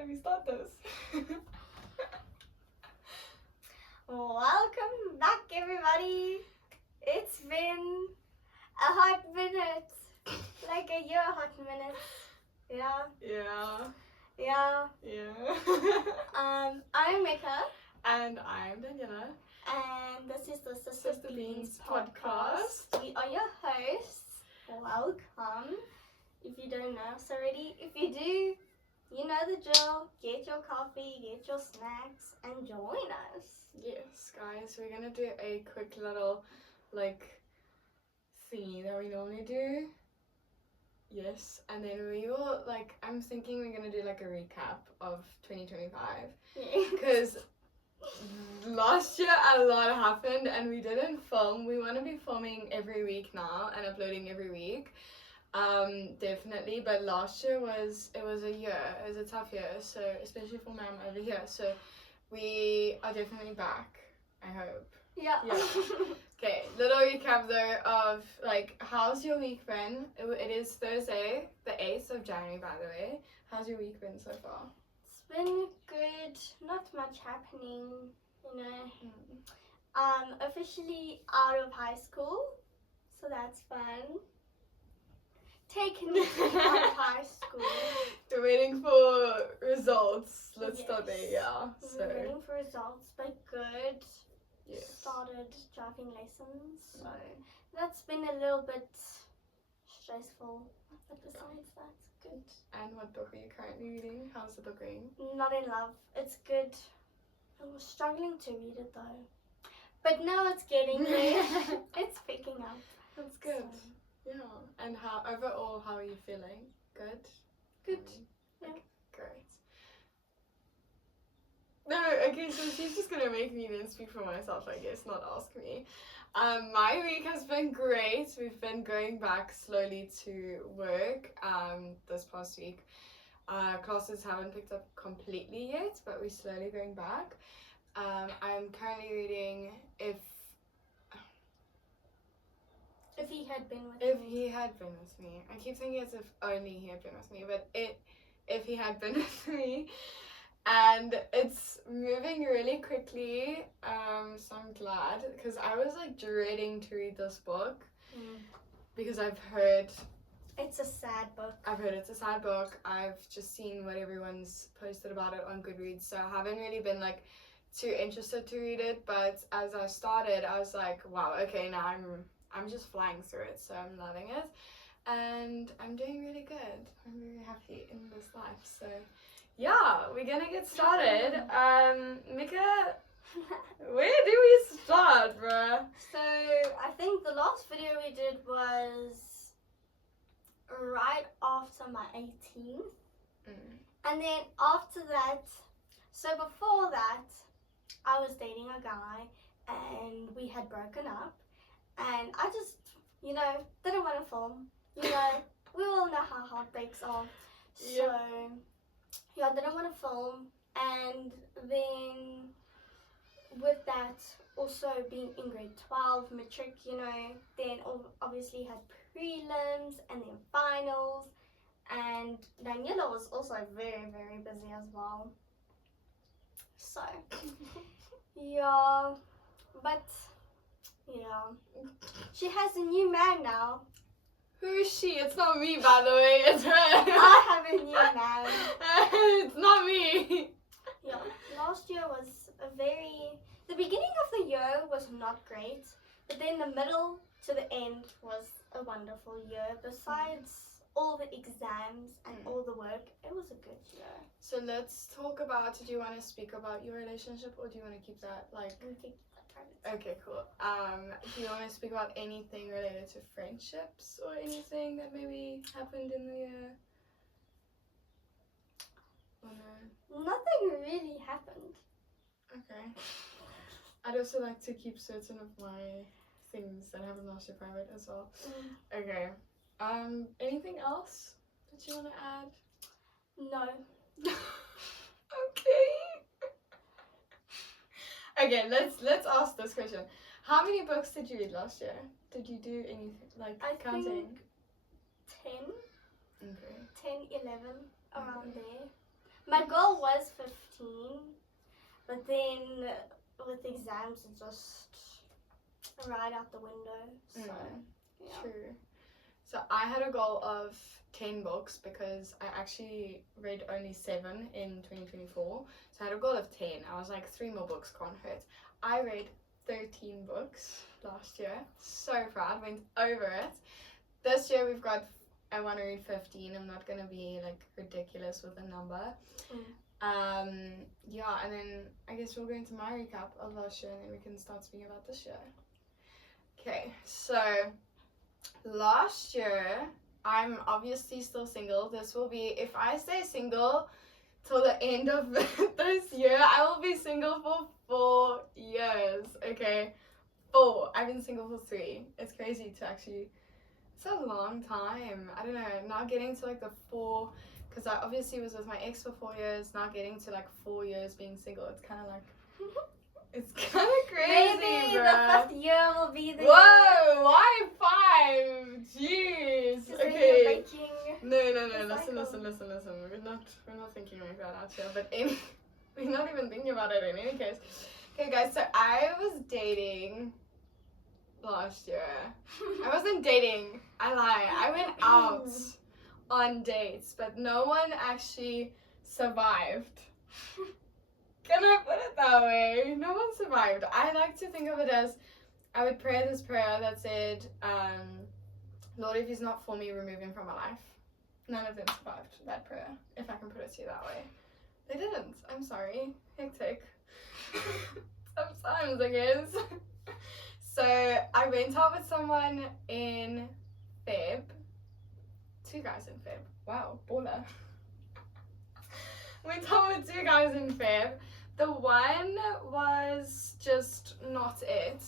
do we start this? Welcome back, everybody. It's been a hot minute. Like a year hot minute. Yeah. I'm Mika. And I'm Daniela. And this is the Sister Beans podcast. We are your hosts. Welcome. If you don't know us already, if you do, you know the drill. Get your coffee, get your snacks, and join us. Yes, guys, we're gonna do a quick little thingy that we normally do. Yes, and then we will I'm thinking we're gonna do a recap of 2025 because last year a lot happened and we didn't film. We want to be filming every week now and uploading every week. Definitely, but last year was a year. It was a tough year, so especially for mom over here. So we are definitely back, I hope. Yeah. Okay, little recap though of how's your week been? It is Thursday, the 8th of January, by the way. How's your week been so far? It's been good. Not much happening, you know. Officially out of high school, so that's fun. Taking me out of high school. We're waiting for results. Let's start there, yeah. We're waiting for results, but good. Yes. Started driving lessons, so that's been a little bit stressful, but besides that's good. And what book are you currently reading? How's the book going? Not in Love. It's good. I was struggling to read it though, but now it's getting there. It's picking up. That's good. So. Yeah. And how are you feeling? Good? Good. Yeah. Great. No, okay, so she's just gonna make me then speak for myself, I guess, not ask me. My week has been great. We've been going back slowly to work this past week. Classes haven't picked up completely yet, but we're slowly going back. I'm currently reading If He Had Been With If Me. He Had Been With Me. I keep thinking it's If Only He Had Been With Me, but If He Had Been With Me. And it's moving really quickly, so I'm glad, because I was dreading to read this book because I've heard it's a sad book. I've heard it's a sad book. I've just seen what everyone's posted about it on Goodreads, so I haven't really been too interested to read it. But as I started, I was like, wow, okay, now I'm just flying through it, so I'm loving it, and I'm doing really good. I'm very happy in this life, so. Yeah, we're gonna get started. Mika, where do we start, bruh? So, I think the last video we did was right after my 18th. And then after that, so before that, I was dating a guy and we had broken up. And I just, didn't want to film. We all know how heartbreaks are. So... Yep. Yeah, I didn't want to film, and then with that, also being in grade 12, matric, then obviously had prelims and then finals, and Daniela was also very, very busy as well. So, yeah, but, she has a new man now. Who is she? It's not me, by the way. It's her. I have a new man. It's not me. Yeah, last year was the beginning of the year was not great, but then the middle to the end was a wonderful year. Besides all the exams and all the work, it was a good year. So let's talk about, do you want to speak about your relationship, or do you want to keep that We can keep that private. Okay, cool. Do you want to speak about anything related to friendships or anything that maybe happened in the year? Or no? Nothing really happened. Okay. I'd also like to keep certain of my things that happened last year private as well. Okay. Anything else that you want to add? No. Okay, let's ask this question. How many books did you read last year? Did you do anything counting? I think 10. Okay. 10, 11, around there. My goal was 15, but then with exams it's just right out the window. So yeah. True. So I had a goal of 10 books because I actually read only 7 in 2024. So I had a goal of 10. I was like, 3 more books can't hurt. I read 13 books last year. So proud. Went over it. This year we've got, I want to read 15. I'm not going to be like ridiculous with a number. Yeah, and then I guess we'll go into my recap of last year and then we can start speaking about this year. Okay, so last year, I'm obviously still single. This will be, if I stay single till the end of this year, I will be single for 4 years, okay? 4. I've been single for 3. It's crazy to actually, it's a long time. I don't know, now getting to like the 4, because I obviously was with my ex for 4 years, now getting to like 4 years being single, it's kind of like, it's kind of crazy, maybe bro. the 5th year will be the Whoa, why 5? Jeez. Okay. No, listen. We're not thinking like that out here, but we're not even thinking about it in any case. Okay, guys, so I was dating last year. I wasn't dating. I lie. I went out on dates, but no one actually survived. Can I put it that way? No one survived. I like to think of it as I would pray this prayer that said, Lord, if he's not for me, remove him from my life. None of them survived that prayer, if I can put it to you that way. They didn't. I'm sorry. Hectic. Sometimes, I guess. So I went out with someone in Feb. 2 guys in Feb. Wow, baller. Went out with 2 guys in Feb. The one was just not it.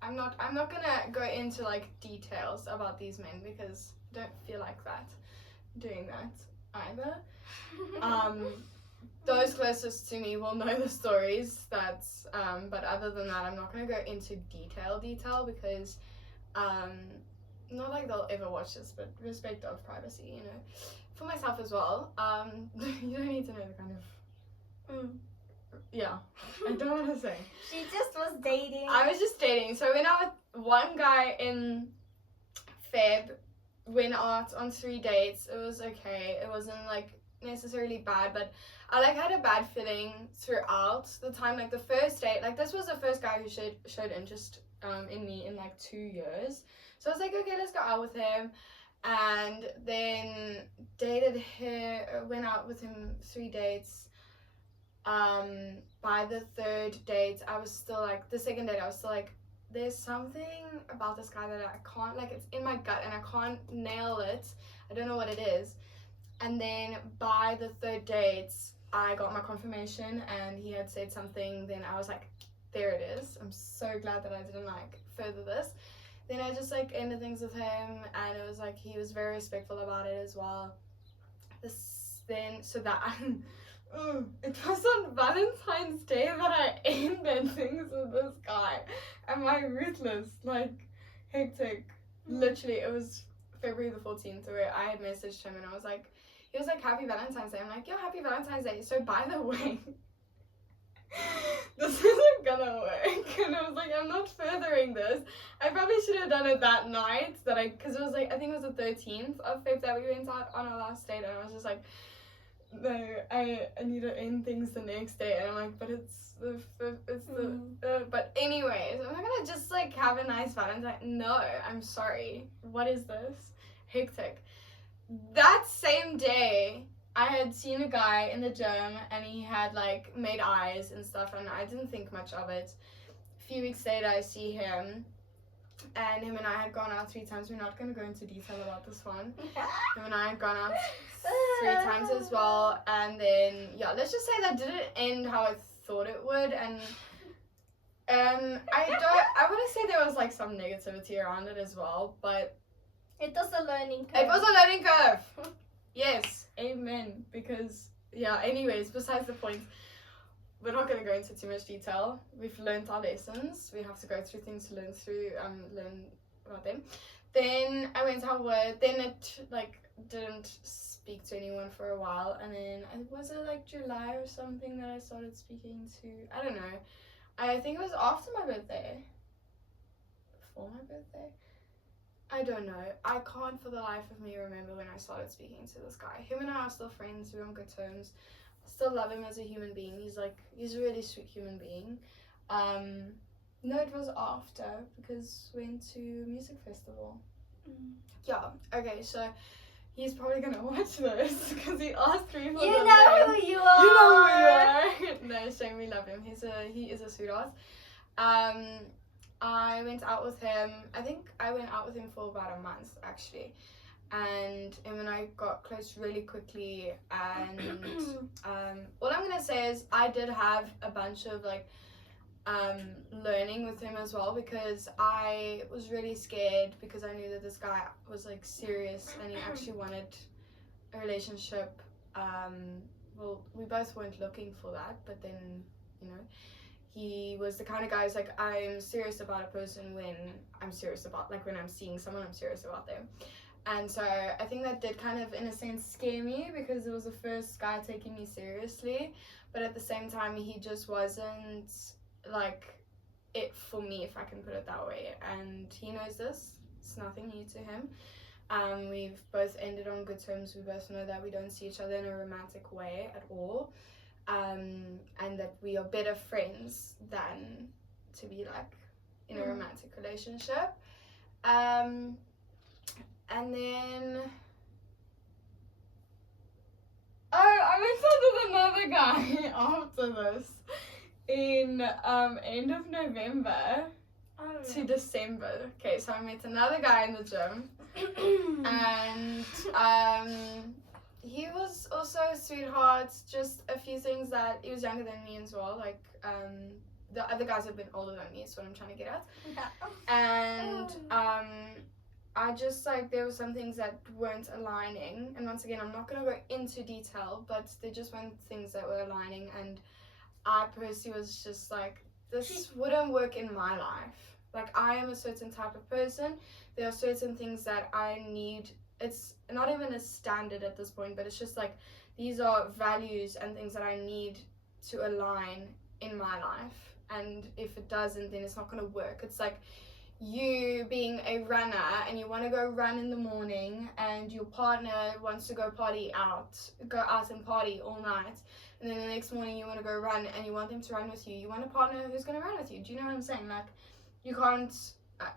I'm not gonna go into like details about these men because I don't feel like that doing that either. Those closest to me will know the stories. That's but other than that, I'm not gonna go into detail because not like they'll ever watch this, but respect of privacy, you know, for myself as well. You don't need to know the kind of yeah, I don't want to say. She just was dating. I was just dating. So I went out with one guy in Feb, went out on 3 dates. It was okay. It wasn't like necessarily bad, but I like had a bad feeling throughout the time. Like the first date, like this was the first guy who showed interest in me in like 2 years. So I was like, okay, let's go out with him. And then dated him, went out with him 3 dates. By the 3rd date, I was still like, the 2nd date, I was still like, there's something about this guy that I can't, like, it's in my gut and I can't nail it. I don't know what it is. And then by the 3rd date, I got my confirmation and he had said something. Then I was like, there it is. I'm so glad that I didn't like further this. Then I just like ended things with him and it was like, he was very respectful about it as well. It was on Valentine's Day that I ended things with this guy. Am I ruthless? Like, hectic. Literally, it was February the 14th where I had messaged him and I was like, he was like, happy Valentine's Day. I'm like, yo, happy Valentine's Day. So by the way, this isn't gonna work. And I was like, I'm not furthering this. I probably should have done it that night because it was like, I think it was the 13th of Feb that we went out on our last date and I was just like, no, I need to end things the next day, and I'm like, but but anyways, I'm not gonna just like have a nice Valentine. No, I'm sorry. What is this? Hectic. That same day, I had seen a guy in the gym, and he had like made eyes and stuff, and I didn't think much of it. A few weeks later, I see him. And him and I had gone out 3 times. We're not going to go into detail about this one. Him and I had gone out 3 times as well. And then, yeah, let's just say that didn't end how I thought it would. And I want to say there was like some negativity around it as well. But it was a learning curve. It was a learning curve. Yes, amen. Because, yeah, anyways, besides the point. We're not going to go into too much detail. We've learned our lessons. We have to go through things to learn about them. Then I went out with, then it like didn't speak to anyone for a while, and then was it like July or something that I started speaking to, I don't know, I think it was after my birthday, before my birthday, I don't know, I can't for the life of me remember when I started speaking to this guy. Him and I are still friends, we're on good terms, still love him as a human being, he's a really sweet human being. No, it was after, because we went to a music festival. Yeah, okay, so he's probably gonna watch this because he asked me for You the know name. who you are. You know who you are. No, shame, we love him. He is a sweetheart. I went out with him. I think I went out with him for about a month actually, and him and I got close really quickly. And all I'm gonna say is I did have a bunch of like learning with him as well, because I was really scared because I knew that this guy was like serious and he actually wanted a relationship. Well, we both weren't looking for that, but then, you know, he was the kind of guy who's like, I'm serious about a person when I'm serious about, like when I'm seeing someone, I'm serious about them. And so I think that did kind of in a sense scare me, because it was the first guy taking me seriously, but at the same time he just wasn't like it for me, if I can put it that way, and he knows this. It's nothing new to him. We've both ended on good terms. We both know that we don't see each other in a romantic way at all, and that we are better friends than to be like in a romantic relationship. And then I went out with another guy after this in end of November to December. Okay, so I met another guy in the gym, and he was also a sweetheart. Just a few things that he was younger than me as well. Like the other guys have been older than me, is what I'm trying to get at. And I just like there were some things that weren't aligning, and once again I'm not gonna go into detail, but there just weren't things that were aligning, and I personally was just like, this wouldn't work in my life. Like, I am a certain type of person. There are certain things that I need. It's not even a standard at this point, but it's just like, these are values and things that I need to align in my life. And if it doesn't, then it's not going to work. It's like you being a runner and you want to go run in the morning, and your partner wants to go out and party all night. And then the next morning you want to go run and you want them to run with you. You want a partner who's going to run with you. Do you know what I'm saying? Like, you can't,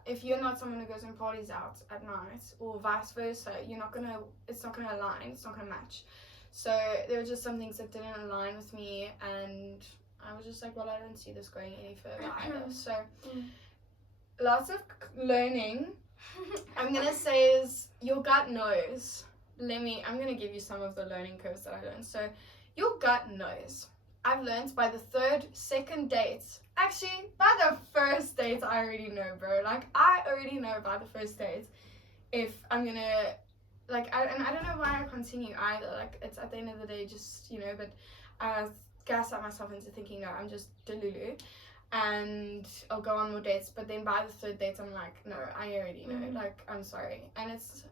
if you're not someone who goes and parties out at night, or vice versa, it's not going to align, it's not going to match. So there were just some things that didn't align with me, and I was just like, well, I don't see this going any further either. So lots of learning. I'm going to say is your gut knows. I'm going to give you some of the learning curves that I learned. So your gut knows. I've learned by the second date. Actually, by the first date, I already know, bro. Like, I already know by the first date if I'm gonna, like, I don't know why I continue either. Like, it's at the end of the day, just, you know, but I gaslight myself into thinking, no, I'm just delulu, and I'll go on more dates. But then by the third date, I'm like, no, I already know. Like, I'm sorry. And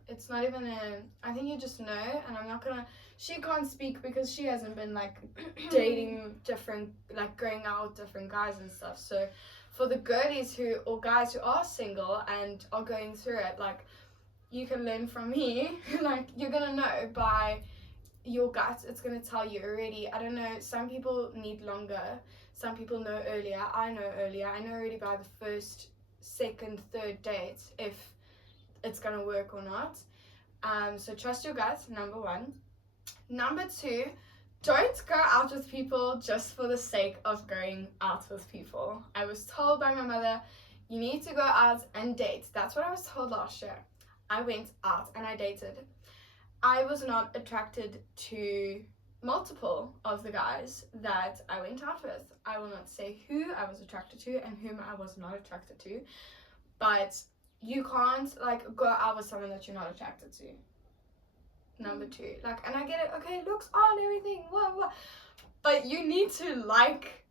it's not even I think you just know, and I'm not gonna, she can't speak because she hasn't been like dating different, like going out with different guys and stuff. So for the girlies or guys who are single and are going through it, like, you can learn from me. Like, you're gonna know by your gut. It's gonna tell you already. I don't know, some people need longer, some people know earlier. I know earlier. I know already by the first, second, third date if it's gonna work or not. So trust your gut, number one. Number two, don't go out with people just for the sake of going out with people. I was told by my mother, you need to go out and date. That's what I was told last year. I went out and I dated. I was not attracted to multiple of the guys that I went out with. I will not say who I was attracted to and whom I was not attracted to, but you can't like go out with someone that you're not attracted to. Number two, like, and I get it, okay, looks on everything, what, but you need to like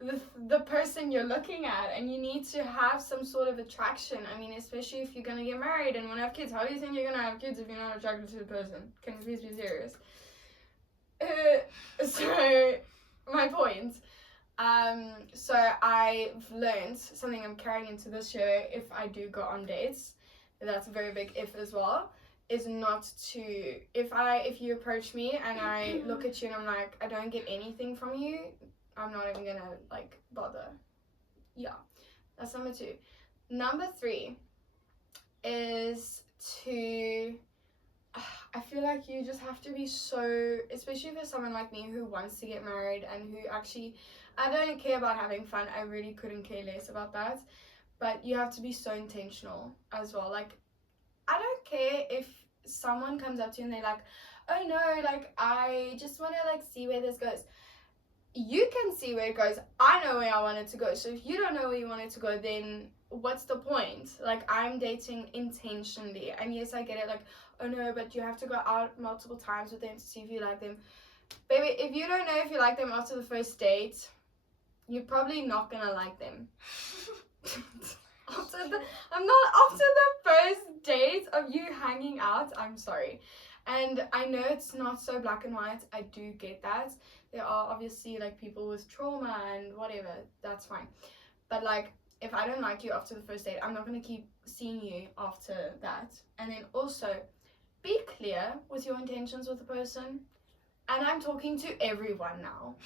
the person you're looking at, and you need to have some sort of attraction. I mean, especially if you're gonna get married and want to have kids. How do you think you're gonna have kids if you're not attracted to the person? Can you please be serious? So my point. So I've learned something I'm carrying into this year. If I do go on dates, that's a very big if as well. Is not to, if you approach me and I look at you and I'm like, I don't get anything from you, I'm not even gonna like bother. Yeah, that's number 2. Number 3 is to, I feel like you just have to be so, especially for someone like me who wants to get married and who actually, I don't care about having fun. I really couldn't care less about that. But you have to be so intentional as well. Like, I don't care if someone comes up to you and they're like, oh no, like I just want to like see where this goes. You can see where it goes. I know where I want it to go. So if you don't know where you want it to go, then what's the point? Like, I'm dating intentionally. And yes, I get it. Like, oh no, but you have to go out multiple times with them to see if you like them. Baby, if you don't know if you like them after the first date, you're probably not gonna like them. After the first date of you hanging out, I'm sorry. And I know it's not so black and white. I do get that. There are obviously like people with trauma and whatever. That's fine. But like, if I don't like you after the first date, I'm not going to keep seeing you after that. And then also, be clear with your intentions with the person. And I'm talking to everyone now.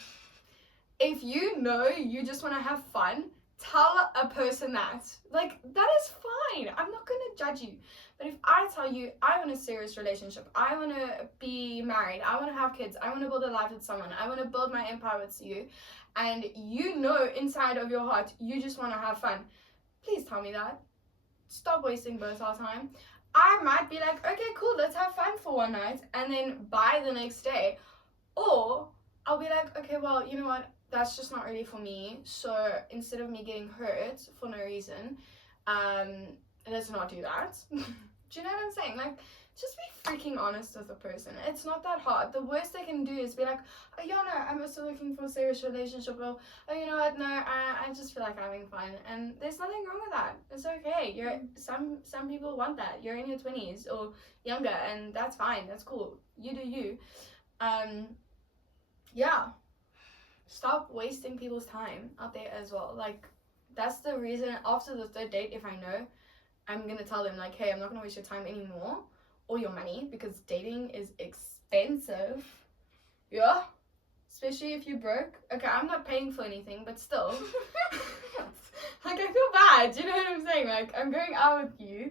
If you know you just want to have fun, tell a person that. Like, that is fine. I'm not going to judge you. But if I tell you, I want a serious relationship, I want to be married, I want to have kids, I want to build a life with someone, I want to build my empire with you, and you know inside of your heart you just want to have fun, please tell me that. Stop wasting both our time. I might be like, okay, cool, let's have fun for one night, and then by the next day. Or I'll be like, okay, well, you know what, that's just not really for me. So instead of me getting hurt for no reason, let's not do that. Do you know what I'm saying? Like, just be freaking honest with the person. It's not that hard. The worst they can do is be like, oh, yeah, no, I'm also looking for a serious relationship. Or, oh, you know what, no, I just feel like having fun. And there's nothing wrong with that. It's okay. Some people want that. You're in your 20s or younger, and that's fine. That's cool. You do you. Yeah. Stop wasting people's time out there as well. Like, that's the reason after the 3rd date, if I know, I'm going to tell them, like, hey, I'm not going to waste your time anymore or your money, because dating is expensive. Yeah. Especially if you're broke. Okay, I'm not paying for anything, but still. Like, I feel bad. You know what I'm saying? Like, I'm going out with you.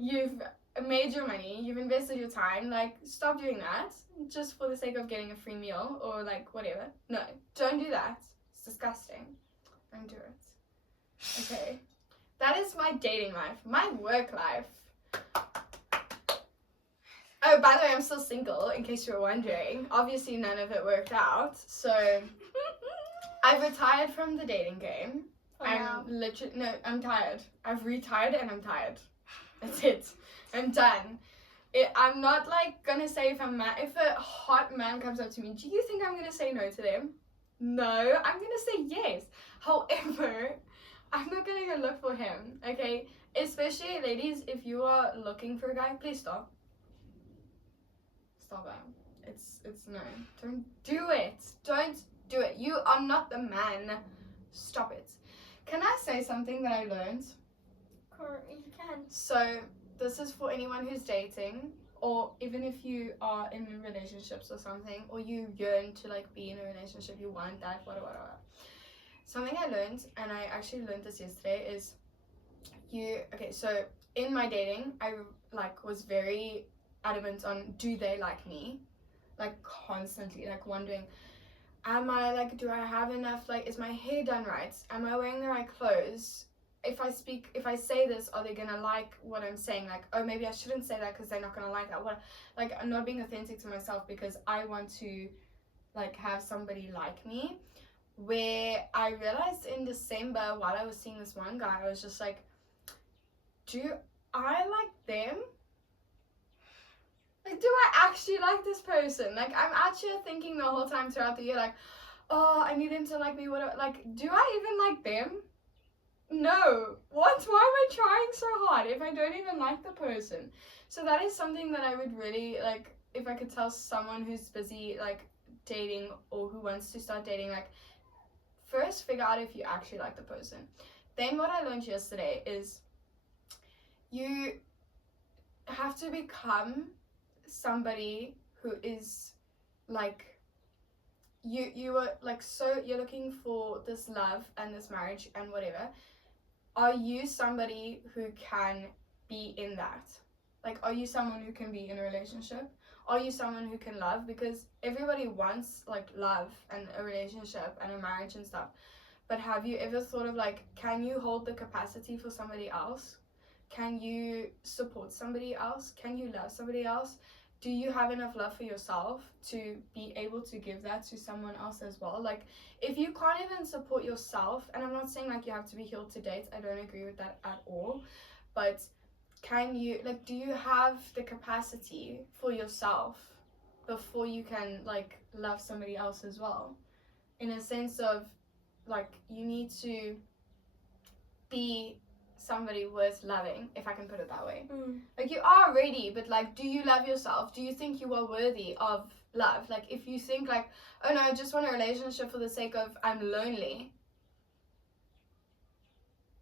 You've made your money. You've invested your time. Like, stop doing that just for the sake of getting a free meal or, like, whatever. No, don't do that. It's disgusting. Don't do it. Okay. That is my dating life. My work life. Oh, by the way, I'm still single, in case you were wondering. Obviously, none of it worked out. So, I've retired from the dating game. I'm tired. I've retired and I'm tired. That's it. I'm done. I'm not, like, gonna say if a hot man comes up to me, do you think I'm gonna say no to them? No, I'm gonna say yes. However, I'm not gonna go look for him, okay? Especially, ladies, if you are looking for a guy, please stop. Stop that. It's no. Don't do it. Don't do it. You are not the man. Stop it. Can I say something that I learned? You can. So, this is for anyone who's dating, or even if you are in relationships or something, or you yearn to, like, be in a relationship, you want that, whatever. Something I learned, and I actually learned this yesterday, is okay, so in my dating, I, like, was very adamant on, do they like me? Like, constantly, like, wondering, am I, like, do I have enough, like, is my hair done right? Am I wearing the right clothes? If I say this, are they gonna like what I'm saying? Like, oh, maybe I shouldn't say that because they're not gonna like that. What, like, I'm not being authentic to myself because I want to, like, have somebody like me. Where I realized in December, while I was seeing this one guy, I was just like, do I like them? Like, do I actually like this person? Like, I'm actually thinking the whole time throughout the year, like, oh, I need them to like me. What? Like, do I even like them? No. What? Why am I trying so hard if I don't even like the person? So that is something that I would really like. If I could tell someone who's busy like dating or who wants to start dating, like, first figure out if you actually like the person. Then what I learned yesterday is you have to become somebody who is like, you are like, so you're looking for this love and this marriage and whatever. Are you somebody who can be in that? Like, are you someone who can be in a relationship? Are you someone who can love? Because everybody wants like love and a relationship and a marriage and stuff. But have you ever thought of like, can you hold the capacity for somebody else? Can you support somebody else? Can you love somebody else? Do you have enough love for yourself to be able to give that to someone else as well? Like, if you can't even support yourself, and I'm not saying like you have to be healed to date, I don't agree with that at all, but can you, like, do you have the capacity for yourself before you can like love somebody else as well? In a sense of like, you need to be somebody worth loving, if I can put it that way. Like, you are ready, but like, do you love yourself? Do you think you are worthy of love? Like, if you think like, oh no, I just want a relationship for the sake of I'm lonely,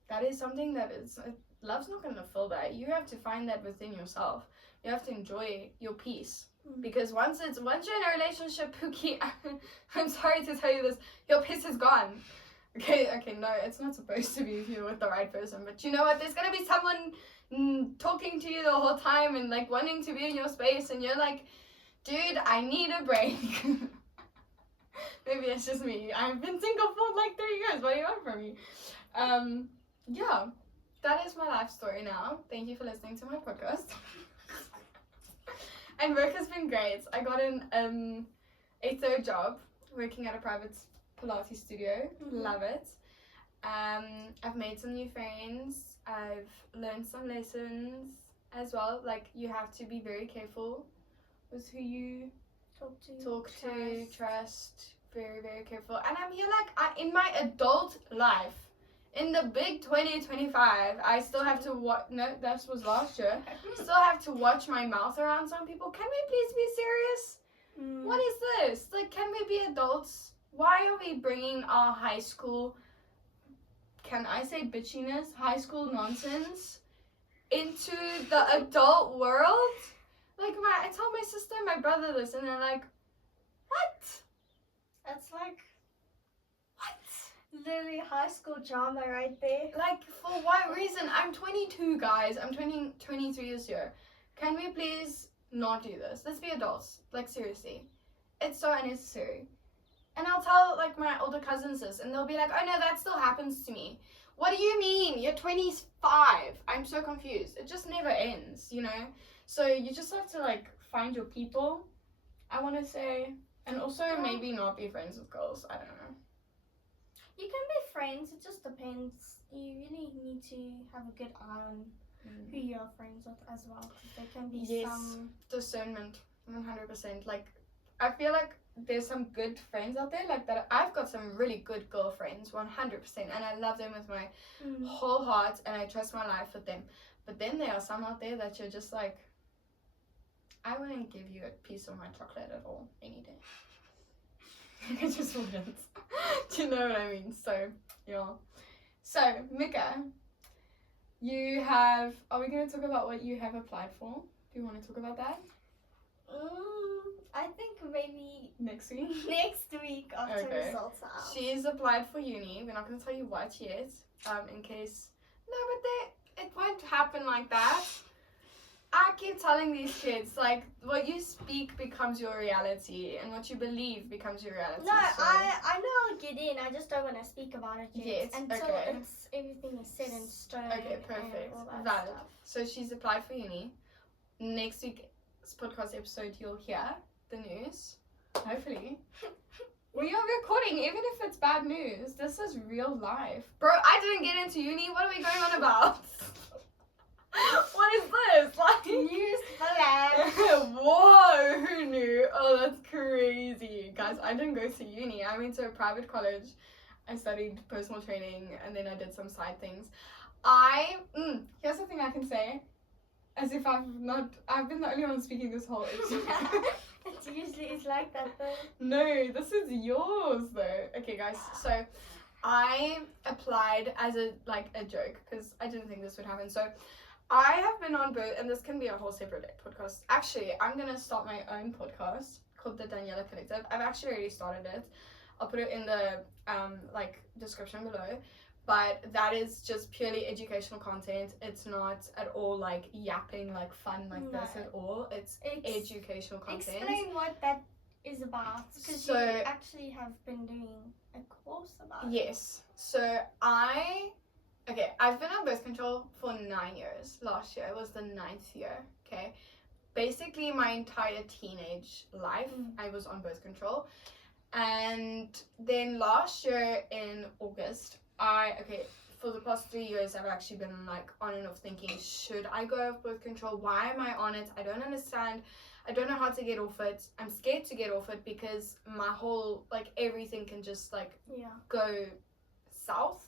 that is something that is, love's not going to fill that. You have to find that within yourself. You have to enjoy your peace, because once you're in a relationship, Pookie, I'm sorry to tell you this, your peace is gone. Okay, no, it's not supposed to be if you're with the right person, but you know what, there's gonna be someone talking to you the whole time and like wanting to be in your space, and you're like, dude, I need a break. Maybe it's just me. I've been single for like 3 years. What do you want from me? Yeah, that is my life story now. Thank you for listening to my podcast. And work has been great. I got a third job working at a private Pilates studio. Love it. I've made some new friends. I've learned some lessons as well. Like, you have to be very careful with who you talk to, trust. Very, very careful. And I'm here like, in my adult life, in the big 2025, I still have to no, that was last year. Still have to watch my mouth around some people. Can we please be serious? What is this? Like, can we be adults? Why are we bringing our high school, can I say bitchiness, high school nonsense into the adult world? Like, I tell my sister and my brother this, and they're like, what? That's like, what? Literally high school drama right there. Like, for what reason? I'm 22, guys. I'm 23 this year. Can we please not do this? Let's be adults. Like, seriously. It's so unnecessary. And I'll tell like my older cousins this, and they'll be like, oh no, that still happens to me. What do you mean? You're 25. I'm so confused. It just never ends, you know? So you just have to like find your people, I want to say. And also maybe not be friends with girls. I don't know. You can be friends. It just depends. You really need to have a good eye on who you're friends with as well. Because there can be some discernment. 100%. Like, I feel like there's some good friends out there like that. I've got some really good girlfriends, 100%, and I love them with my whole heart, and I trust my life with them. But then there are some out there that you're just like, I wouldn't give you a piece of my chocolate at all any day. I just wouldn't. Do you know what I mean? So yeah. So Mika, you have, are we going to talk about what you have applied for? Do you want to talk about that? I think maybe next week. Next week after results are out. She's applied for uni. We're not going to tell you what yet. In case. No, but it won't happen like that. I keep telling these kids, like, what you speak becomes your reality, and what you believe becomes your reality. No, so. I know I'll get in. I just don't want to speak about it yet. Yes, until everything is set in stone. Okay, perfect. And Valid. Stuff. So she's applied for uni. Next week's podcast episode, you'll hear the news. Hopefully. We are recording, even if it's bad news. This is real life. Bro, I didn't get into uni. What are we going on about? What is this? Like, news flash. Whoa, who knew? Oh, that's crazy. Guys, guys, I didn't go to uni. I went to a private college. I studied personal training, and then I did some side things. Here's the thing I can say, as if I've been the only one speaking this whole episode. It usually is like that though. No, this is yours though. Okay guys, so I applied as a joke, because I didn't think this would happen. So I have been on both, and this can be a whole separate podcast. Actually, I'm gonna start my own podcast called the Daniela Collective. I've actually already started it. I'll put it in the description below. But that is just purely educational content. It's not at all yapping fun this at all. It's educational content. Explain what that is about, because you actually have been doing a course about it. Yes. So I've been on birth control for 9 years. Last year was the 9th year. Okay. Basically my entire teenage life I was on birth control. And then last year in August, for the past 3 years, I've actually been on and off thinking, should I go off birth control? Why am I on it? I don't understand. I don't know how to get off it. I'm scared to get off it because my whole, everything can just go south.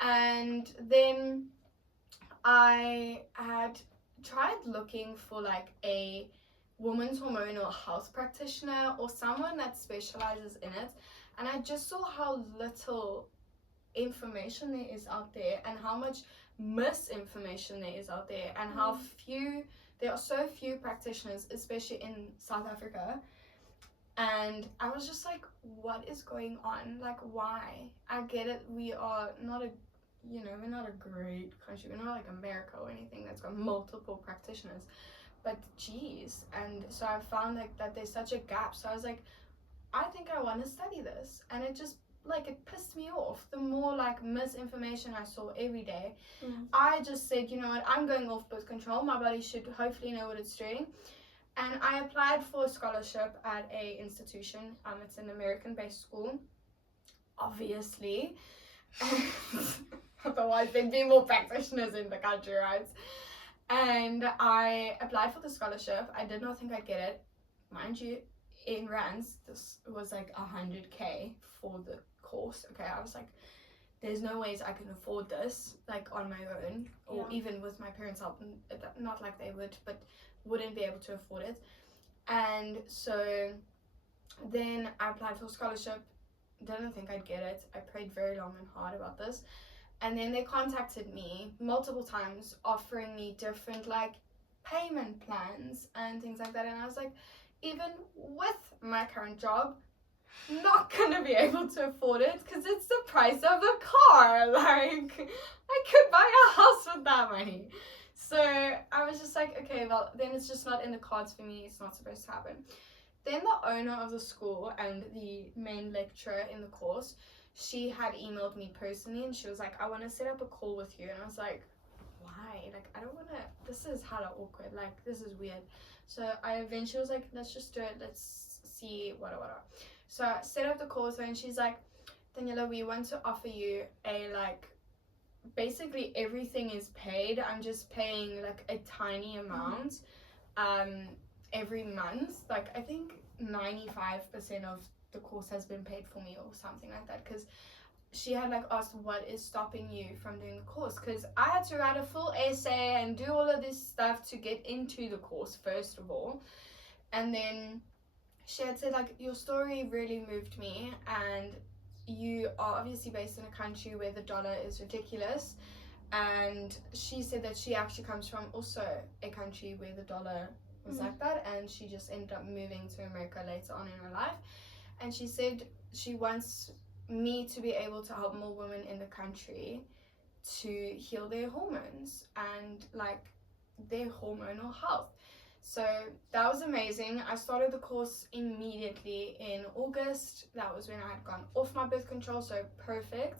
And then I had tried looking for a women's hormonal health practitioner or someone that specializes in it, and I just saw how little information there is out there, and how much misinformation there is out there, and how there are so few practitioners, especially in South Africa. And I was just like, what is going on? Why? I get it, we are not we're not a great country, we're not like America or anything that's got multiple practitioners, but geez. And so I found that there's such a gap. So I was like, I think I want to study this, and it just it pissed me off. The more misinformation I saw every day, I just said, you know what, I'm going off birth control. My body should hopefully know what it's doing. And I applied for a scholarship at a institution. It's an American-based school, obviously. Otherwise there'd be more practitioners in the country, right? And I applied for the scholarship. I did not think I'd get it. Mind you, in rands, this was 100K for the course. Okay, I was like, there's no ways I can afford this on my own, or even with my parents' help. Not like they would, but wouldn't be able to afford it. And so then I applied for a scholarship. Didn't think I'd get it. I prayed very long and hard about this, and then they contacted me multiple times offering me different payment plans and things like that, and I was like, even with my current job, not gonna be able to afford it, because it's the price of a car. I could buy a house with that money. So I was just like, okay, well then it's just not in the cards for me. It's not supposed to happen. Then the owner of the school and the main lecturer in the course, she had emailed me personally, and she was like, I want to set up a call with you. And I was like, why? I don't want to, this is hella awkward. This is weird. So I eventually was like, let's just do it. Let's see what. So I set up the call with her, and she's like, Daniela, we want to offer you a basically everything is paid. I'm just paying a tiny amount every month. I think 95% of the course has been paid for me or something like that, because she had asked what is stopping you from doing the course, because I had to write a full essay and do all of this stuff to get into the course first of all. And then she had said your story really moved me, and you are obviously based in a country where the dollar is ridiculous. And she said that she actually comes from also a country where the dollar was like that, and she just ended up moving to America later on in her life. And she said she wants me to be able to help more women in the country to heal their hormones and their hormonal health. So that was amazing. I started the course immediately in August. That was when I had gone off my birth control, so perfect.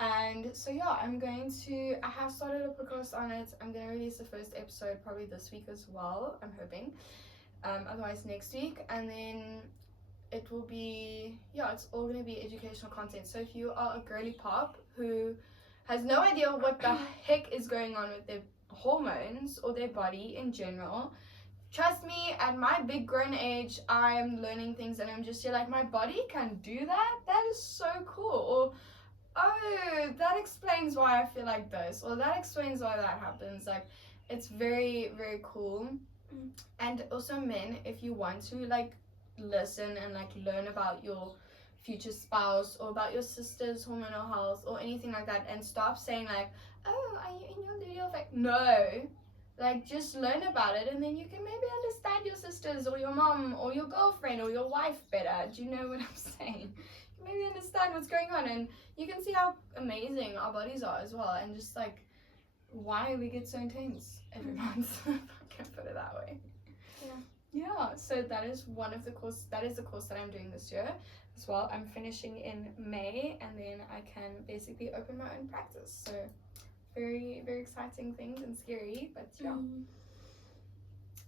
And so yeah, I have started a podcast on it. I'm going to release the first episode probably this week as well, I'm hoping. Otherwise next week. And then it will be, it's all going to be educational content. So if you are a girly pop who has no idea what the heck is going on with their hormones or their body in general, trust me, at my big grown age, I'm learning things and I'm just here like, my body can do that? That is so cool. Or, oh, that explains why I feel like this. Or that explains why that happens. Like, it's very, very cool. And also men, if you want to like listen and like learn about your future spouse or about your sister's hormonal health or anything like that, and stop saying like, oh, are you in your luteal phase? No. Like, just learn about it, and then you can maybe understand your sisters or your mom or your girlfriend or your wife better. Do you know what I'm saying? Maybe understand what's going on, and you can see how amazing our bodies are as well, and just like why we get so intense every month. If I can put it that way. Yeah. So that is one of the course. That is the course that I'm doing this year as well. I'm finishing in May, and then I can basically open my own practice. So very, very exciting things and scary, but yeah.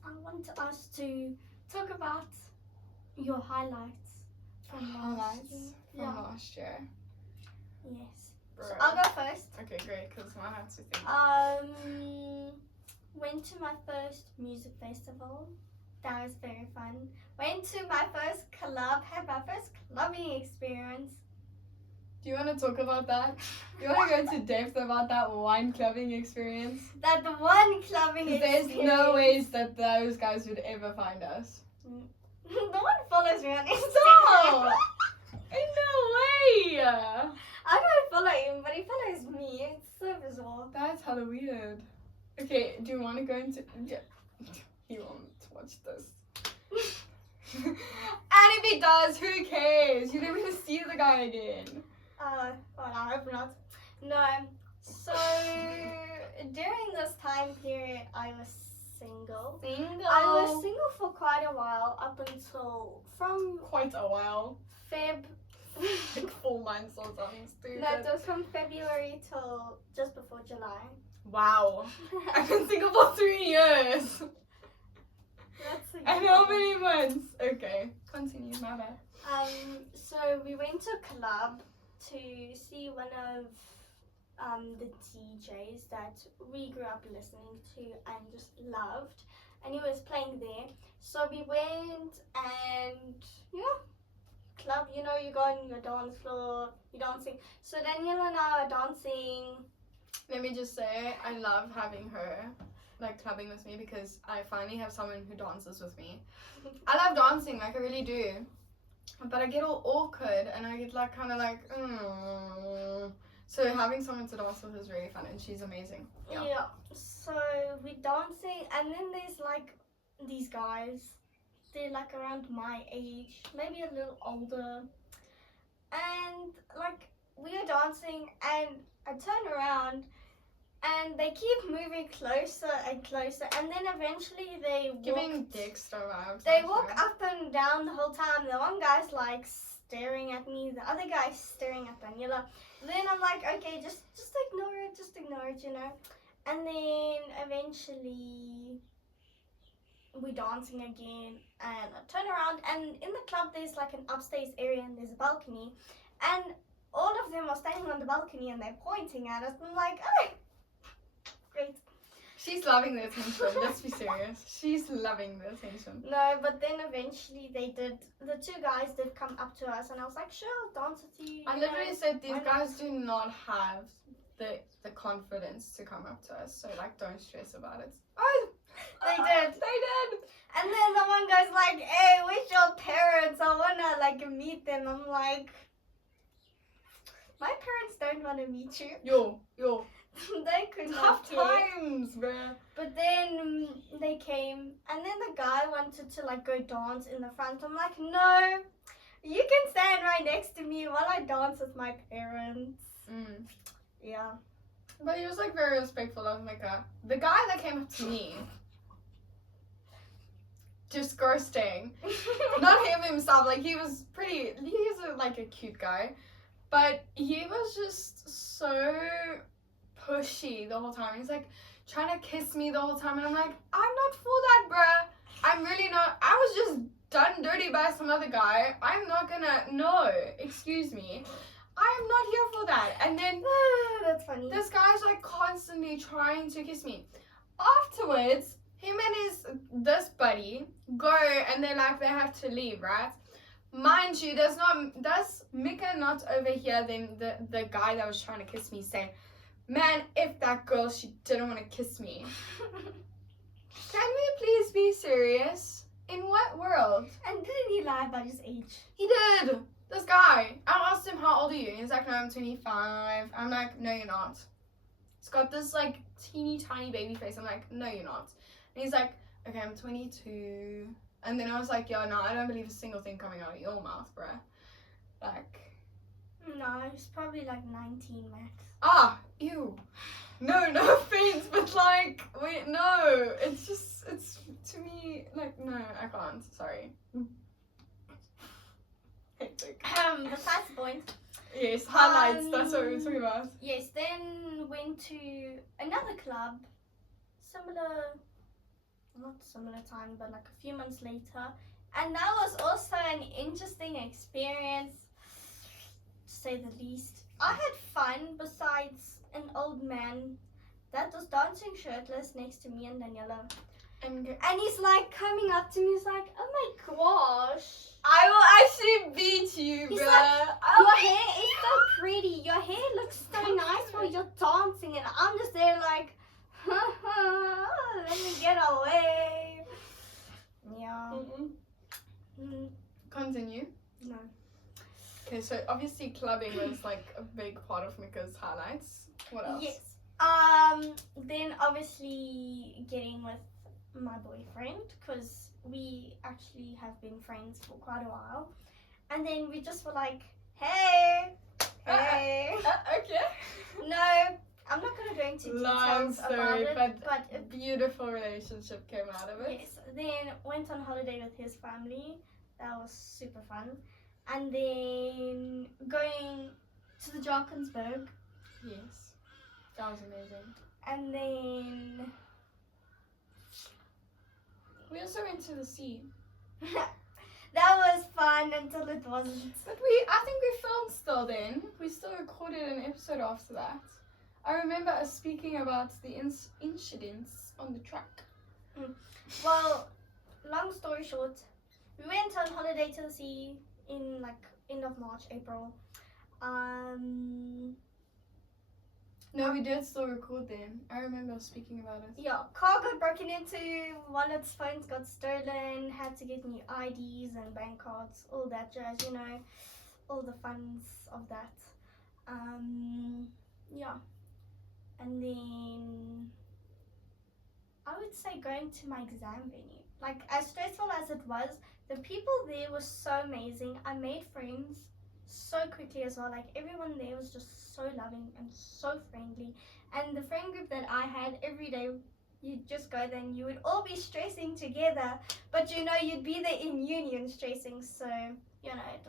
I want us to talk about your highlights from last year. Yes. Bro. So I'll go first. Okay, great, because I have to think. Went to my first music festival. That was very fun. Went to my first club. Had my first clubbing experience. Do you want to talk about that? You want to go into depth about that one clubbing experience? That the one clubbing experience. There's no ways that those guys would ever find us. No one follows me on Instagram. Stop! In no way! I don't follow him, but he follows me. It's so bizarre. That's hella weird. Okay, do you want to go into... He won't watch this. And if he does, who cares? You're never going to see the guy again. Well, I hope not. No, so during this time period, I was single. I was single for quite a while, up until Quite a while. Feb. Like 4 months or something stupid. No, it was from February till just before July. Wow. I've been single for 3 years. And how many months? Okay, continue, my bad. So we went to a club to see one of the DJs that we grew up listening to and just loved, and he was playing there. So we went and club, you know, you go on your dance floor, you're dancing. So Daniela and I are dancing. Let me just say, I love having her like clubbing with me because I finally have someone who dances with me. I love dancing, like I really do. But I get all awkward and I get like kind of like, So having someone to dance with is really fun, and she's amazing. Yeah. So we're dancing, and then there's like these guys. They're like around my age, maybe a little older. And like we are dancing, and I turn around, and they keep moving closer and closer, and then eventually they giving Dexter vibes. They walk up and down the whole time. The one guy's like staring at me, the other guy's staring at Daniela. Then I'm like, okay, just ignore it, you know. And then eventually we're dancing again, and I turn around, and in the club there's like an upstairs area, and there's a balcony, and all of them are standing on the balcony and they're pointing at us, and I'm like, oh, great. She's loving the attention, let's be serious. She's loving the attention. No, but then eventually the two guys did come up to us, and I was like, sure, I'll dance with you. I literally said these guys do not have the confidence to come up to us, so like don't stress about it. Oh, they did. And then the one guy's like, hey, where's your parents? I wanna like meet them. I'm like, my parents don't wanna meet you. Yo. They could tough times, bruh. But then they came, and then the guy wanted to like go dance in the front. I'm like, no, you can stand right next to me while I dance with my parents. Yeah. But he was like very respectful of Mika. The guy that came up to me, just ghosting. Not him himself, like he was like a cute guy, but he was just so pushy the whole time. He's like trying to kiss me the whole time, and I'm like, I'm not for that, bruh. I'm really not. I was just done dirty by some other guy. I'm not gonna. No, excuse me. I am not here for that. And then that's funny. This guy's like constantly trying to kiss me. Afterwards, him and this buddy go, and they're like, they have to leave, right? Mind you, does Mika not overhear them, the guy that was trying to kiss me, say, man, if that girl, she didn't want to kiss me. Can we please be serious? In what world? And didn't he lie about his age? He did. This guy. I asked him, how old are you? He's like, no, I'm 25. I'm like, no, you're not. He's got this like teeny tiny baby face. I'm like, no, you're not. And he's like, okay, I'm 22. And then I was like, yo, no, I don't believe a single thing coming out of your mouth, bruh. Like. No, he's probably like 19 max. Ah, ew. No offense, but like, wait, no. It's to me, like, no, I can't. Sorry. Besides the point. Yes, highlights, that's what we were talking about. Yes, then went to another club, not similar time, but like a few months later. And that was also an interesting experience, to say the least. I had fun besides an old man that was dancing shirtless next to me and Daniela. And he's like coming up to me, he's like, oh my gosh. I will actually beat you, He's bruh. like, your hair is so pretty. Your hair looks so nice while you're dancing. And I'm just there like, let me get away. Yeah. Continue. No. Okay, so obviously clubbing was like a big part of Mika's highlights. What else? Yes. Then obviously getting with my boyfriend, because we actually have been friends for quite a while, and then we just were like, hey. Okay. No, I'm not gonna go into Long details story, about it, but a beautiful relationship came out of it. yes. Then went on holiday with his family. That was super fun. And then going to the Drakensberg. Yes, that was amazing. And then we also went to the sea. that was fun until it wasn't. But I think we filmed still then. We still recorded an episode after that. I remember us speaking about the incidents on the track. Well, long story short, we went on holiday to the sea in like end of March, April. No, we did still record then. I remember speaking about it. Yeah, car got broken into, wallets, phones got stolen, had to get new IDs and bank cards, all that jazz, you know, all the funs of that. Yeah. And then I would say going to my exam venue. Like, as stressful as it was, the people there were so amazing. I made friends so quickly as well. Like, everyone there was just so loving and so friendly. And the friend group that I had, every day you'd just go there and you would all be stressing together, but you know, you'd be there in union stressing. So, you know, it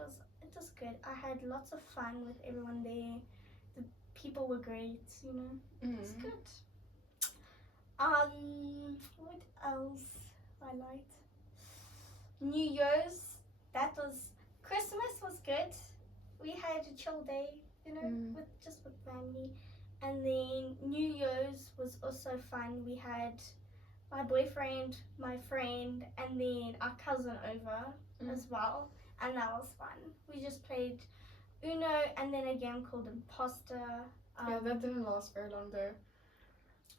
was good. I had lots of fun with everyone there. The people were great, you know. It was good. What else I liked? New Year's, Christmas was good. We had a chill day, you know, with family. And then New Year's was also fun. We had my boyfriend, my friend, and then our cousin over as well. And that was fun. We just played Uno and then a game called Imposter. Yeah, that didn't last very long though.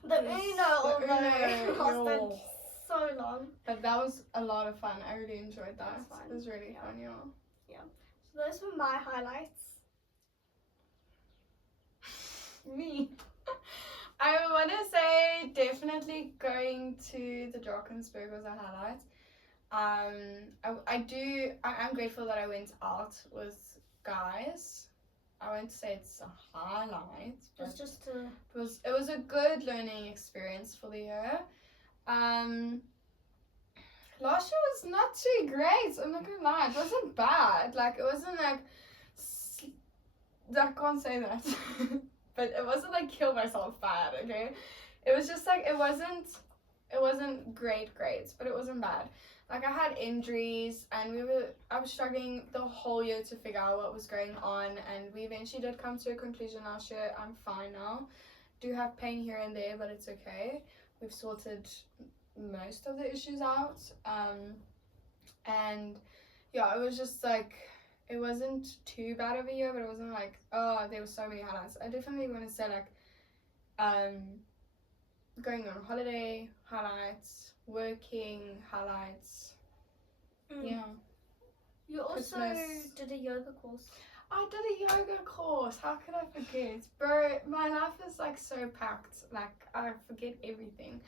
The Uno lasted so long. But that was a lot of fun. I really enjoyed that. It was really fun, yeah. So those were my highlights. Me. I want to say definitely going to the Drakensberg was a highlight. I'm grateful that I went out with guys. I won't say it's a highlight, but it was a good learning experience for the year. Last year was not too great. I'm not gonna lie, it wasn't bad. Like, it wasn't like I can't say that. But it wasn't like kill myself bad, okay? It was just like it wasn't great, but it wasn't bad. Like, I had injuries and I was struggling the whole year to figure out what was going on, and we eventually did come to a conclusion last year. I'm fine now. Do have pain here and there, but it's okay. We've sorted most of the issues out. And yeah, it was just like, it wasn't too bad of a year, but it wasn't like, oh, there were so many highlights. I definitely want to say like going on holiday highlights, working highlights. Yeah. You also Christmas. did a yoga course. I did a yoga course. How could I forget? Bro, my life is like so packed. Like, I forget everything.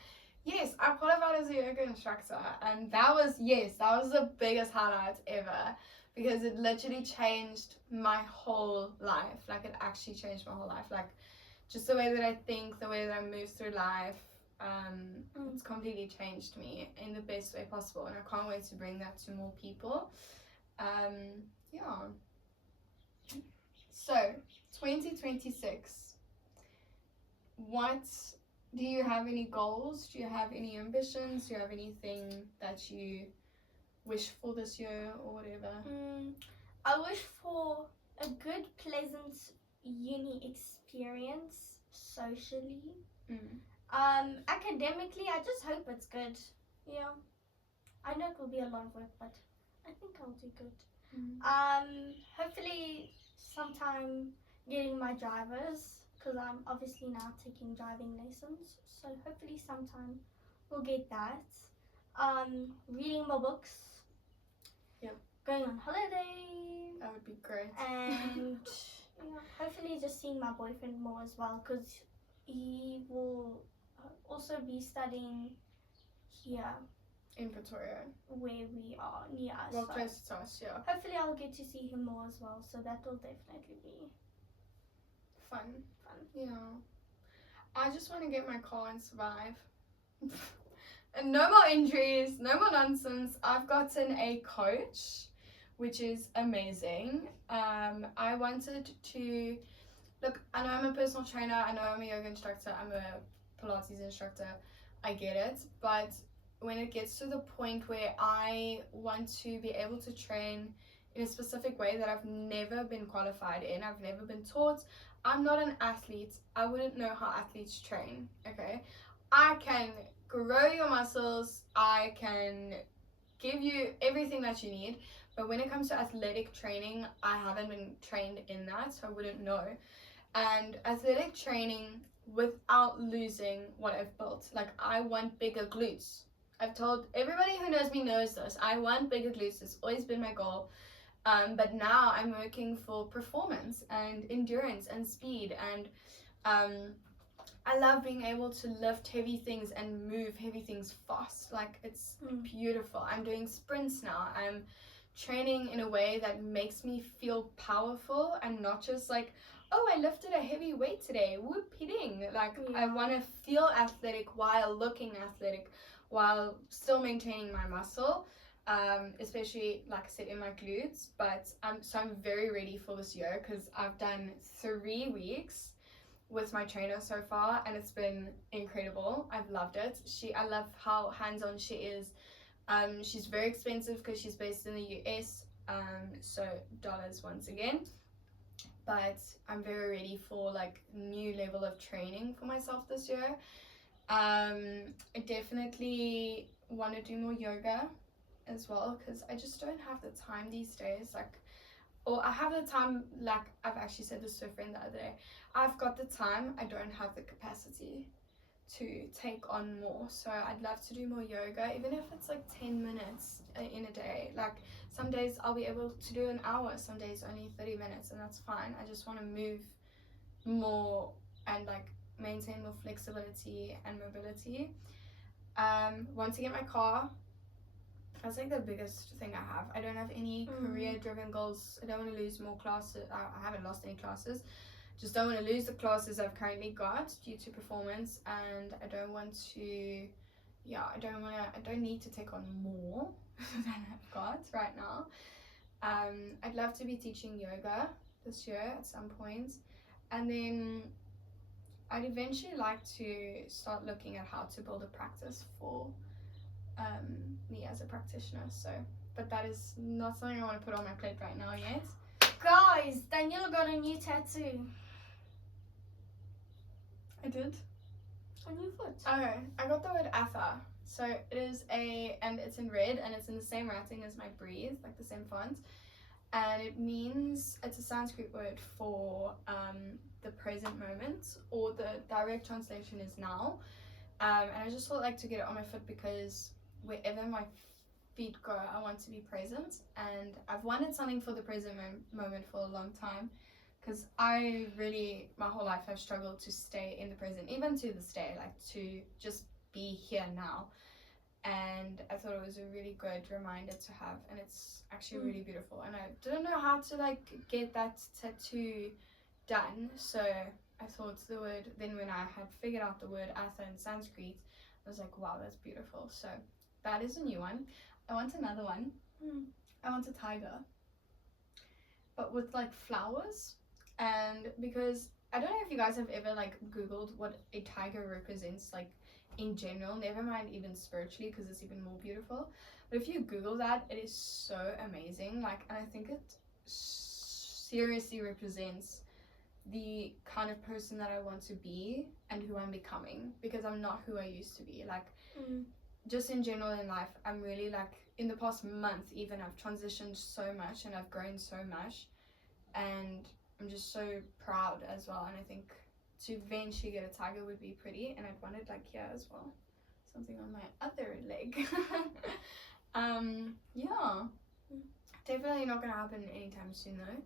Yes, I qualified as a yoga instructor, and that was the biggest highlight ever, because it literally changed my whole life. Like, it actually changed my whole life. Like, just the way that I think, the way that I move through life, it's completely changed me in the best way possible, and I can't wait to bring that to more people. Yeah. So, 2026. What do you have, any goals? Do you have any ambitions? Do you have anything that you wish for this year or whatever? I wish for a good, pleasant uni experience socially. Academically, I just hope it's good. Yeah. I know it will be a lot of work, but I think I'll do good. Hopefully sometime getting my drivers, because I'm obviously now taking driving lessons, so hopefully sometime we'll get that. Reading more books. Yep. Going on holiday. That would be great. And hopefully just seeing my boyfriend more as well, because he will also be studying here in Pretoria, where we are near us. Well, close to us, yeah. Hopefully I'll get to see him more as well, so that will definitely be fun. Yeah. I just want to get my car and survive. And no more injuries, no more nonsense. I've gotten a coach, which is amazing. I wanted to, look, I know I'm a personal trainer, I know I'm a yoga instructor, I'm a Pilates instructor, I get it, but when it gets to the point where I want to be able to train in a specific way that I've never been qualified in, I've never been taught, I'm not an athlete, I wouldn't know how athletes train, okay? I can grow your muscles, I can give you everything that you need, but when it comes to athletic training, I haven't been trained in that, so I wouldn't know. And athletic training without losing what I've built, like, I want bigger glutes. I've told everybody who knows me knows this. I want bigger glutes. It's always been my goal. But now I'm working for performance and endurance and speed. And I love being able to lift heavy things and move heavy things fast. Like, it's beautiful. I'm doing sprints now. I'm training in a way that makes me feel powerful and not just like, oh, I lifted a heavy weight today. Whoop-hitting. Like, I want to feel athletic while looking athletic, while still maintaining my muscle, especially, like I said, in my glutes. But I'm very ready for this year, because I've done 3 weeks with my trainer so far, and it's been incredible. I've loved it. I love how hands-on she is. She's very expensive because she's based in the US, so dollars once again. But I'm very ready for like new level of training for myself this year. I definitely want to do more yoga as well, because I just don't have the time these days. Like, or I have the time, like I've actually said this to a friend the other day, I've got the time, I don't have the capacity to take on more. So I'd love to do more yoga, even if it's like 10 minutes in a day. Like, some days I'll be able to do an hour, some days only 30 minutes, and that's fine. I just want to move more and like maintain more flexibility and mobility. Want to get my car. That's like the biggest thing I have. I don't have any career driven goals. I don't want to lose more classes. I haven't lost any classes. Just don't want to lose the classes I've currently got due to performance, and I don't want to, I don't need to take on more than I've got right now. I'd love to be teaching yoga this year at some point, and then I'd eventually like to start looking at how to build a practice for me as a practitioner. So, but that is not something I want to put on my plate right now yet. Guys, Daniela got a new tattoo. I did? On your foot. Oh, I got the word Atha. So it is and it's in red, and it's in the same writing as my breathe, like the same font. And it means, it's a Sanskrit word for the present moment, or the direct translation is now. And I just thought like to get it on my foot because wherever my feet go, I want to be present. And I've wanted something for the present moment for a long time, because I really, my whole life, have struggled to stay in the present, even to this day, like to just be here now. And I thought it was a really good reminder to have, and it's actually really beautiful. And I didn't know how to like get that tattoo done, so I thought the word, then when I had figured out the word Atha in Sanskrit, I was like, wow, that's beautiful. So that is a new one. I want another one. I want a tiger, but with like flowers. And because I don't know if you guys have ever like googled what a tiger represents, like in general, never mind even spiritually, because it's even more beautiful. But if you google that, it is so amazing. Like, and I think it seriously represents the kind of person that I want to be and who I'm becoming, because I'm not who I used to be. Like just in general in life, I'm really like, in the past month even, I've transitioned so much and I've grown so much, and I'm just so proud as well. And I think to eventually get a tiger would be pretty, and I'd want it like here as well, something on my other leg. Yeah, definitely not gonna happen anytime soon though.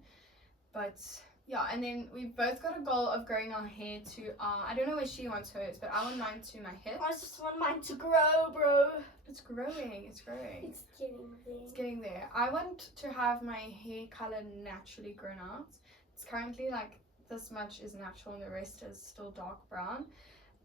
But yeah, and then we've both got a goal of growing our hair to I don't know where she wants hers, but I want mine to my hips. I just want mine to grow, bro. It's growing, it's growing. It's getting there. It's getting there. I want to have my hair color naturally grown out. It's currently like this much is natural and the rest is still dark brown.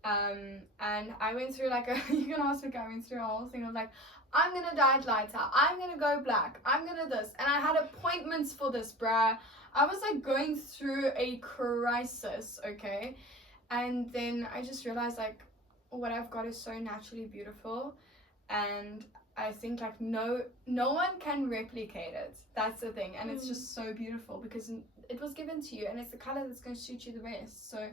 And I went through like you can ask me, I went through a whole thing of like, I'm gonna dye it lighter, I'm gonna go black, I'm gonna this, and I had appointments for this, bruh. I was like going through a crisis, okay? And then I just realized like what I've got is so naturally beautiful, and I think like no one can replicate it. That's the thing. And it's just so beautiful because it was given to you, and it's the color that's going to suit you the best. So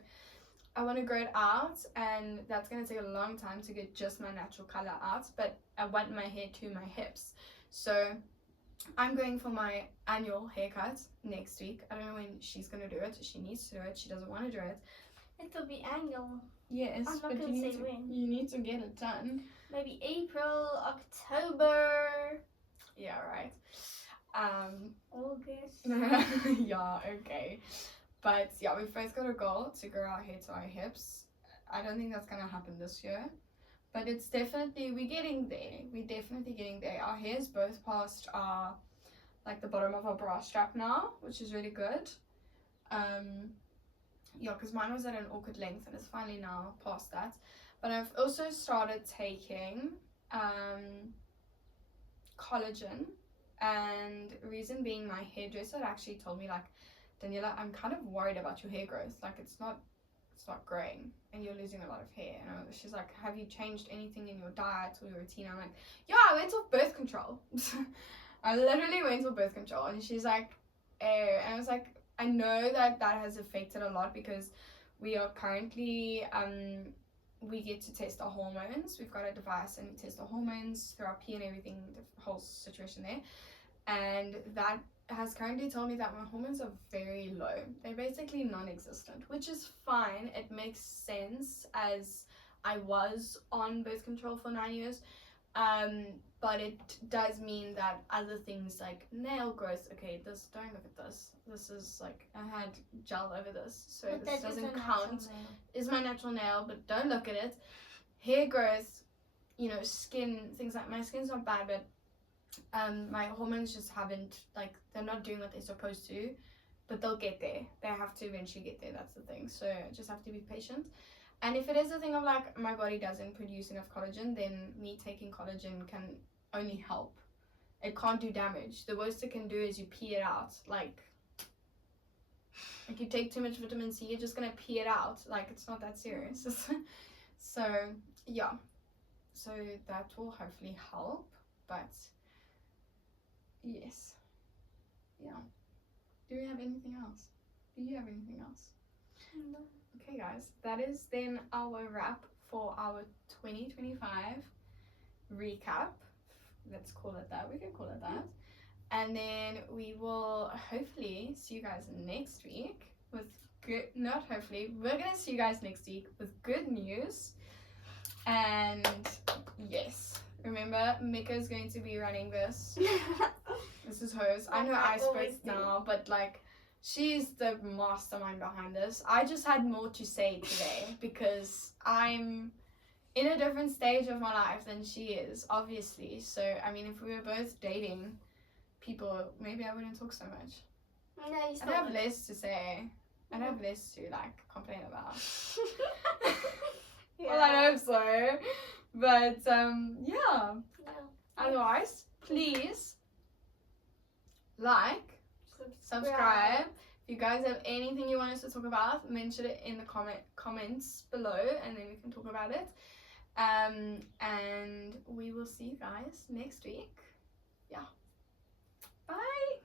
I want to grow it out, and that's going to take a long time to get just my natural color out, but I want my hair to my hips. So I'm going for my annual haircut next week. I don't know when she's going to do it. She needs to do it. She doesn't want to do it. It'll be annual. Yes, I'm not but gonna say when. You need to get it done. Maybe April, October. Yeah, right. August. Yeah, okay. But yeah, we've both got a goal to grow our hair to our hips. I don't think that's gonna happen this year, but it's definitely, we're getting there. We're definitely getting there. Our hair's both past our, like the bottom of our bra strap now, which is really good. Yeah, because mine was at an awkward length and it's finally now past that. But I've also started taking collagen, and reason being, my hairdresser actually told me like, Daniela, I'm kind of worried about your hair growth. Like it's not growing and you're losing a lot of hair. And she's like, have you changed anything in your diet or your routine? I'm like, yeah, I went off birth control. I literally went off birth control. And she's like, and I was like, I know that has affected a lot because we are currently we get to test our hormones. We've got a device and we test our hormones through our pee and everything, the whole situation there. And that has currently told me that my hormones are very low. They're basically non-existent, which is fine. It makes sense as I was on birth control for 9 years. But it does mean that other things like nail growth, okay, don't look at this. This is like, I had gel over this, so but this doesn't count. Is my natural nail, but don't look at it. Hair growth, you know, skin, things like, my skin's not bad, but my hormones just haven't, like, they're not doing what they're supposed to, but they'll get there. They have to eventually get there, that's the thing. So I just have to be patient. And if it is a thing of like my body doesn't produce enough collagen, then me taking collagen can only help. It can't do damage. The worst it can do is you pee it out. Like you take too much vitamin C, you're just gonna pee it out. Like it's not that serious. So yeah, so that will hopefully help. But yes, yeah. Do we have anything else? Do you have anything else? No. Okay guys, that is then our wrap for our 2025 recap. Let's call it that. We can call it that. And then we will hopefully see you guys next week with good, not hopefully, we're going to see you guys next week with good news. And yes, remember, Mika's going to be running this. This is hers. I know I spoke now, but like, she's the mastermind behind this. I just had more to say today because I'm in a different stage of my life than she is, obviously. So, I mean, if we were both dating people, maybe I wouldn't talk so much. No, you still I'd have less to say. I'd have less to, like, complain about. Yeah. Well, I hope so. But, yeah. Otherwise, please like, subscribe. If you guys have anything you want us to talk about, mention it in the comments below, and then we can talk about it. And we will see you guys next week. Yeah. Bye.